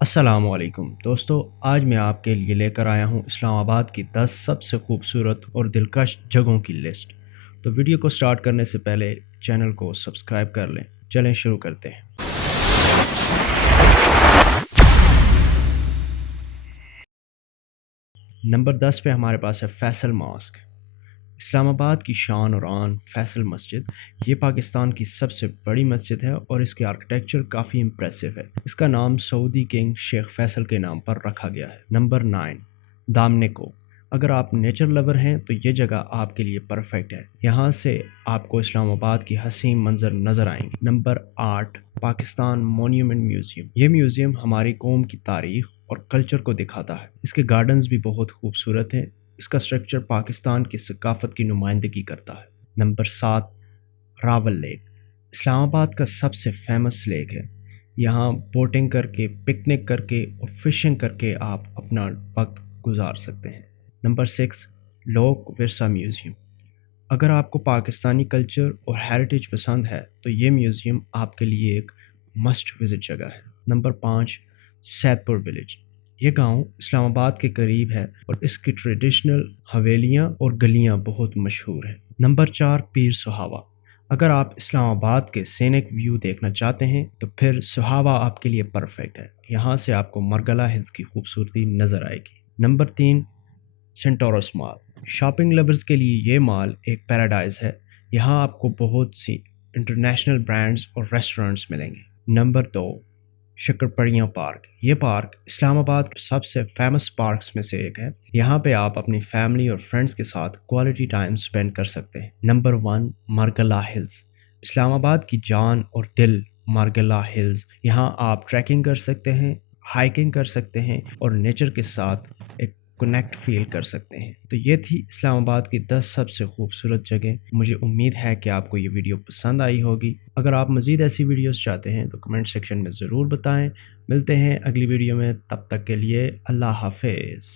अस्सलामुअलैकुम दोस्तों, आज मैं आपके लिए लेकर आया हूँ इस्लामाबाद की 10 सबसे खूबसूरत और दिलकश जगहों की लिस्ट। तो वीडियो को स्टार्ट करने से पहले चैनल को सब्सक्राइब कर लें। चलें शुरू करते हैं। नंबर 10 पे हमारे पास है फैसल मॉस्क। इस्लामाबाद की शान और आन फैसल मस्जिद। ये पाकिस्तान की सबसे बड़ी मस्जिद है और इसकी आर्किटेक्चर काफ़ी इम्प्रेसिव है। इसका नाम सऊदी किंग शेख फैसल के नाम पर रखा गया है। नंबर 9 दामनेको। अगर आप नेचर लवर हैं तो ये जगह आपके लिए परफेक्ट है। यहाँ से आपको इस्लामाबाद की हसीन मंजर नज़र आएंगे। Number 8 Pakistan monument museum. ये म्यूज़ियम हमारी कौम की तारीख और कल्चर को दिखाता है। इसके गार्डन्स भी बहुत खूबसूरत हैं। इसका स्ट्रक्चर पाकिस्तान की सकाफत की नुमाइंदगी करता है। Number 7 Rawal lake. इस्लामाबाद का सबसे फेमस लेक है। यहाँ बोटिंग करके, पिकनिक करके और फिशिंग करके आप अपना वक्त गुजार सकते हैं। नंबर 6 लोक विरसा म्यूज़ियम। अगर आपको पाकिस्तानी कल्चर और हेरिटेज पसंद है तो ये म्यूज़ियम आपके लिए एक मस्ट विज़िट जगह है। Number 5 Saidpur village. ये गांव इस्लामाबाद के करीब है और इसकी ट्रेडिशनल हवेलियां और गलियां बहुत मशहूर हैं। नंबर 4 पीर सुहावा। अगर आप इस्लामाबाद के सीनिक व्यू देखना चाहते हैं तो फिर सुहावा आपके लिए परफेक्ट है। यहाँ से आपको मरगला हिल्स की खूबसूरती नज़र आएगी। Number 3 Centaurus mall. Shopping lovers के लिए ये मॉल एक पैराडाइज है। यहाँ आपको बहुत सी इंटरनेशनल ब्रांड्स और रेस्टोरेंट्स मिलेंगे। Number 2 Shakarparian park. ये पार्क इस्लामाबाद के सबसे फेमस पार्क्स में से एक है। यहाँ पे आप अपनी फैमिली और फ्रेंड्स के साथ क्वालिटी टाइम स्पेंड कर सकते हैं। Number 1 Margalla hills. इस्लामाबाद की जान और दिल मारगला हिल्स। यहाँ आप ट्रैकिंग कर सकते हैं, हाइकिंग कर सकते हैं और नेचर के साथ एक कनेक्ट फील कर सकते हैं। तो ये थी इस्लामाबाद की 10 सबसे खूबसूरत जगह। मुझे उम्मीद है कि आपको ये वीडियो पसंद आई होगी। अगर आप मज़ीद ऐसी वीडियोस चाहते हैं तो कमेंट सेक्शन में ज़रूर बताएं। मिलते हैं अगली वीडियो में, तब तक के लिए अल्लाह हाफिज़।